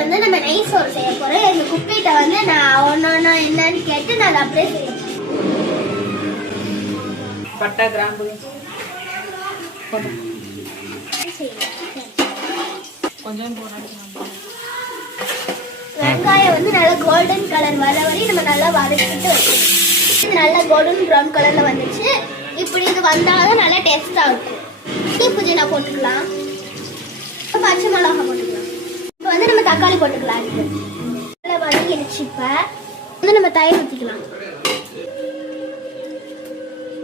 வந்து நம்ம நெய் சோறு செய்ய போறோம். இந்த குப்பிட்ட வந்து நான் ஒன்னொன்னா என்னன்னு கேட்டு நான் அப்படியே செய்யணும். பட்டை கிராம்பு கொஞ்சம் வெங்காயம் வந்து நல்லா கோல்டன் கலர் வர வரையும் நம்ம நல்லா வதக்கிட்டு வைக்கணும். இது நல்லா கோல்டன் ப்ரௌன் கலர்ல வந்துச்சு. இப்படி இது வந்தாலும் நல்லா டேஸ்டா இருக்கும். புதினா போட்டுக்கலாம், பச்சை மிளகாய் போட்டுக்கலாம். இப்போ வந்து நம்ம தக்காளி போட்டுக்கலாம். நல்லா வதங்கிடுச்சு. இப்போ வந்து நம்ம தயிர் ஊற்றிக்கலாம்.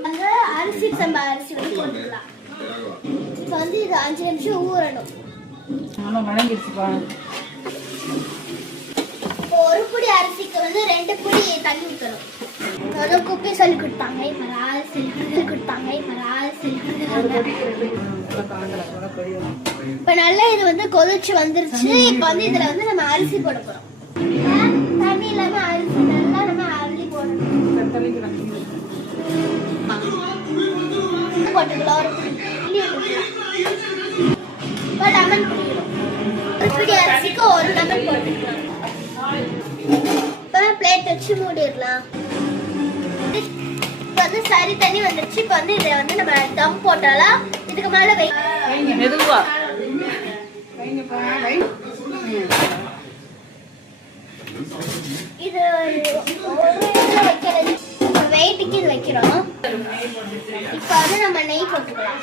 அந்த அரிசி சம்பா அரிசி வந்து போட்டுக்கலாம். இப்போ வந்து இது 5 நிமிஷம் ஊறணும். ஒரு புடி அரிசிக்கு வந்து 2 புடி தண்ணி ஊற்றணும். முதல் குப்பி சொல்லி கொடுத்தாங்க, இப்போ ரால் சொல்லி கொடுத்தாங்க, இப்போ ரால் சொல்லி கொடுத்தாங்க. இப்போ நல்லா இது வந்து கொதிச்சு வந்துருச்சு. இப்போ வந்து இதுல வந்து நம்ம அரிசி போட போறோம். தண்ணி இல்லாம அரிசி நல்லா நம்ம அள்ளி போடணும். போட்டுக்கலாம். ஒரு புளி ஊற்றிக்கலாம். இப்போ லெமன் புளியும் ஒரு புடி அரிசிக்கு 1 லெமன் போட்டுக்கலாம். இப்போ பிளேட் வச்சு மூடிடலாம். இப்போ வந்து சரி தண்ணி வந்துருச்சு. இப்போ வந்து இதை வந்து நம்ம தம் போட்டாலாம். இதுக்கு மேல மெதுவா இது வைக்கிறது வெயிட்டுக்கு இது வைக்கிறோம். இப்போ வந்து நம்ம நெய் போட்டுக்கலாம்.